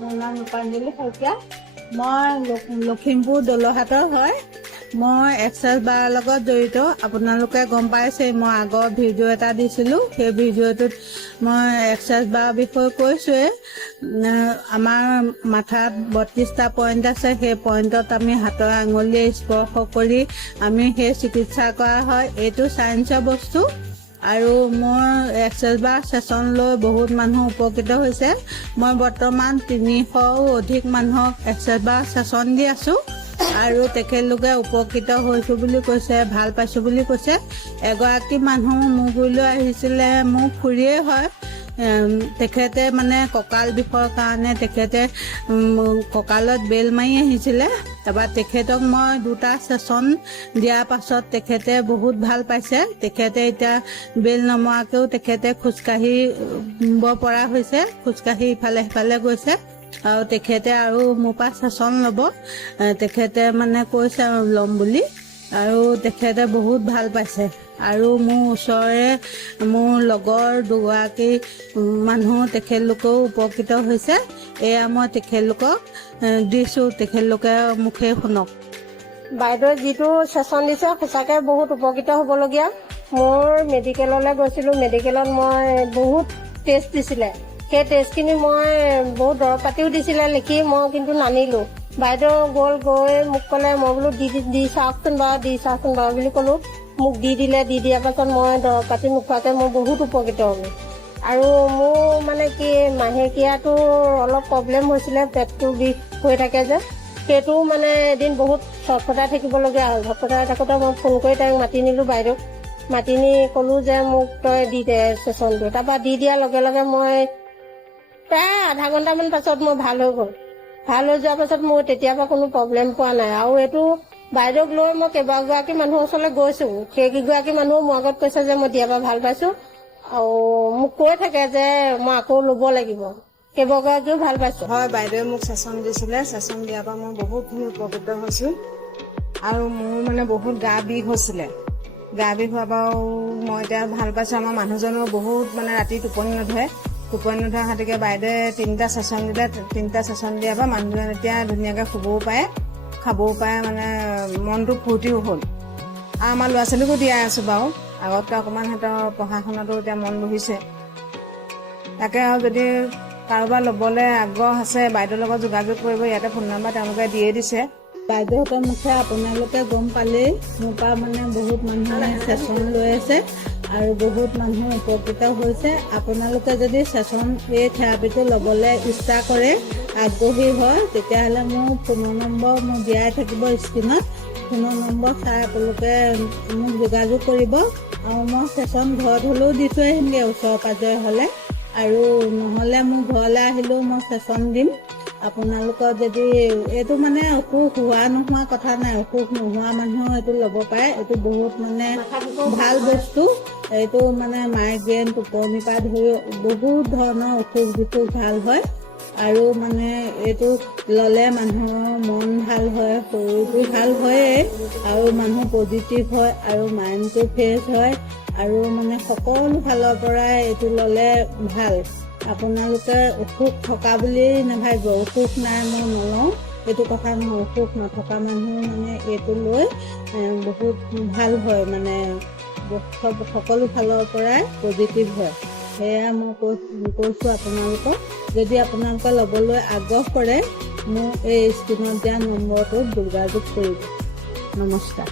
মোৰ নাম ৰূপাঞ্জলি শইকীয়া। মই লখিমপুৰ দলহাটৰ হয়। মই এক্সাৰচাইজ বাৰৰ লগত জড়িত। আপোনালোকে গম পাইছে, মই আগৰ ভিডিঅ' এটা দিছিলোঁ। সেই ভিডিঅ'টোত মই এক্সাৰচাইজ বাৰৰ বিষয়ে কৈছোঁৱে। আমাৰ মাথাত 32টা পইণ্ট আছে। সেই পইণ্টত আমি হাতৰ আঙুলিয়ে স্পৰ্শ কৰি আমি সেই চিকিৎসা কৰা হয়। এইটো চায়েন্সৰ বস্তু। আৰু মই এক্সাৰচাইজ বাৰ ছেশ্যন লৈ বহুত মানুহ উপকৃত হৈছে। মই বৰ্তমান 300ৰো অধিক মানুহক এক্সাৰচাইজ বাৰ ছেশ্যন দি আছোঁ আৰু তেখেতলোকে উপকৃত হৈছোঁ বুলি কৈছে, ভাল পাইছোঁ বুলি কৈছে। এগৰাকী মানুহ মোৰ গুৰিলৈ আহিছিলে, মোৰ খুৰীয়ে হয়। তেখেতে মানে কঁকাল বিষৰ কাৰণে তেখেতে কঁকালত বেল মাৰি আহিছিলে। তাৰপৰা তেখেতক মই 2টা ছেশ্যন দিয়াৰ পাছত তেখেতে বহুত ভাল পাইছে। তেখেতে এতিয়া বেল নমৰাকৈও তেখেতে খোজকাঢ়িব পৰা হৈছে, খোজকাঢ়ি ইফালে সিফালে গৈছে। আৰু তেখেতে আৰু মোৰ পৰা ছেশ্যন ল'ব, তেখেতে মানে কৈছে ল'ম বুলি। আৰু তেখেতে বহুত ভাল পাইছে। আৰু মোৰ ওচৰৰে মোৰ লগৰ দুগৰাকী মানুহ তেখেতলোকেও উপকৃত হৈছে। এয়া মই তেখেতলোকক দিছোঁ, তেখেতলোকে মুখে শুনক। বাইদেৱে যিটো ছেশ্যন দিছে সঁচাকৈ বহুত উপকৃত হ'বলগীয়া। মোৰ মেডিকেললৈ গৈছিলোঁ, মেডিকেলত মই বহুত টেষ্ট দিছিলে। সেই টেষ্টখিনি মই বহুত দৰৱ পাতিও দিছিলে লিখি, মই কিন্তু নানিলোঁ। বাইদেউ গৈ মোক ক'লে, মই বোলো দি চাওকচোন বাৰু বুলি ক'লোঁ। মোক দি দিলে। দি দিয়াৰ পাছত মই দৰৱ পাতি নোখোৱাকৈ মই বহুত উপকৃত হ'লোঁ। আৰু মোৰ মানে কি মাহেকীয়াটো অলপ প্ৰব্লেম হৈছিলে, পেটটো বিষ হৈ থাকে যে। সেইটো মানে এদিন বহুত ছটফটাই থাকিবলগীয়া হ'ল। ছটফটাই থাকোঁতে মই ফোন কৰি তাইক মাতি নিলোঁ বাইদেউক। মাতি নি ক'লোঁ যে মোক তই দি দে ছেশ্যনটো। তাৰপৰা দি দিয়াৰ লগে লগে মই প্ৰায় আধা ঘণ্টামান পাছত মই ভাল হৈ গ'ল। ভাল হৈ যোৱাৰ পাছত মোৰ তেতিয়াৰ পৰা কোনো প্ৰব্লেম পোৱা নাই। আৰু এইটো বাইদেউক লৈ মই কেইবাগৰাকী মানুহৰ ওচৰলৈ গৈছোঁ। সেইকেইগৰাকী মানুহো মোৰ আগত কৈছে যে মই দিয়াৰ পৰা ভাল পাইছোঁ। আৰু মোক কৈ থাকে যে মই আকৌ ল'ব লাগিব। কেইবাগৰাকীও ভাল পাইছোঁ। হয়, বাইদেৱে মোক ছেশ্যন দিছিলে। ছেশ্যন দিয়াৰ পৰা মই বহুতখিনি উপকৃত হৈছোঁ। আৰু মোৰ মানে বহুত গা বিষ হৈছিলে। গা বিষ হোৱাৰ পৰাও মই এতিয়া ভাল পাইছোঁ। আমাৰ মানুহজনৰ বহুত মানে ৰাতি টোপনি নধৰে হাতিকে বাইদেৱে 3টা ছেশ্যন দিলে। 3টা ছেশ্যন দিয়াৰ পৰা মানুহজন এতিয়া ধুনীয়াকৈ শুবও পাৰে, খাবও পাৰে, মানে মনটো ফূৰ্তিও হ'ল। আৰু আমাৰ ল'ৰা ছোৱালীকো দিয়াই আছোঁ বাৰু। আগতকৈ অকণমান সিহঁতৰ পঢ়া শুনাটো এতিয়া মন বহিছে। তাকে আৰু যদি কাৰোবাৰ ল'বলৈ আগ্ৰহ আছে, বাইদেউৰ লগত যোগাযোগ কৰিব। ইয়াতে ফোন নম্বৰ তেওঁলোকে দিয়ে দিছে। বাইদেউহঁতৰ মুখে আপোনালোকে গম পালেই, মোৰ পৰা মানে বহুত মানুহে ছেশ্যন লৈ আছে আৰু বহুত মানুহ উপকৃত হৈছে। আপোনালোকে যদি ছেশ্যন এই থেৰাপিটো ল'বলৈ ইচ্ছা কৰে, আগ্ৰহী হয়, তেতিয়াহ'লে মোৰ ফোনৰ নম্বৰ মই দিয়াই থাকিব স্ক্ৰীণত। ফোনৰ নম্বৰ চাই আপোনালোকে মোক যোগাযোগ কৰিব। আৰু মই ছেশ্যন ঘৰত হ'লেও দি থৈ আহিমগৈ ওচৰে পাঁজৰে হ'লে। আৰু নহ'লে মোৰ ঘৰলৈ আহিলেও মই ছেশ্যন দিম। আপোনালোকৰ যদি এইটো মানে অসুখ হোৱা নোহোৱা কথা নাই, অসুখ নোহোৱা মানুহেও এইটো ল'ব পাৰে। এইটো বহুত মানে ভাল বস্তু। এইটো মানে মাইগ্ৰেইন, টোপনিৰ পৰা ধৰি বহুত ধৰণৰ অসুখ বিসুখ ভাল হয়। আৰু মানে এইটো ল'লে মানুহৰ মন ভাল হয়, শৰীৰটো ভাল হয়েই, আৰু মানুহ পজিটিভ হয় আৰু মাইণ্ডটো ফ্ৰেছ হয়। আৰু মানে সকলো ফালৰ পৰাই এইটো ল'লে ভাল। আপোনালোকে অসুখ থকা বুলি নাভাবিব, অসুখ নাই মই নলওঁ এইটো কথা নহয়। অসুখ নথকা মানুহ মানে এইটো লৈ বহুত ভাল হয়, মানে সকলো ফালৰ পৰাই পজিটিভ হয়। সেয়া মই কৈছোঁ আপোনালোকক। যদি আপোনালোকে ল'বলৈ আগ্ৰহ কৰে, মোক এই স্ক্ৰীণত দিয়া নম্বৰটোত যোগাযোগ কৰিব। নমস্কাৰ।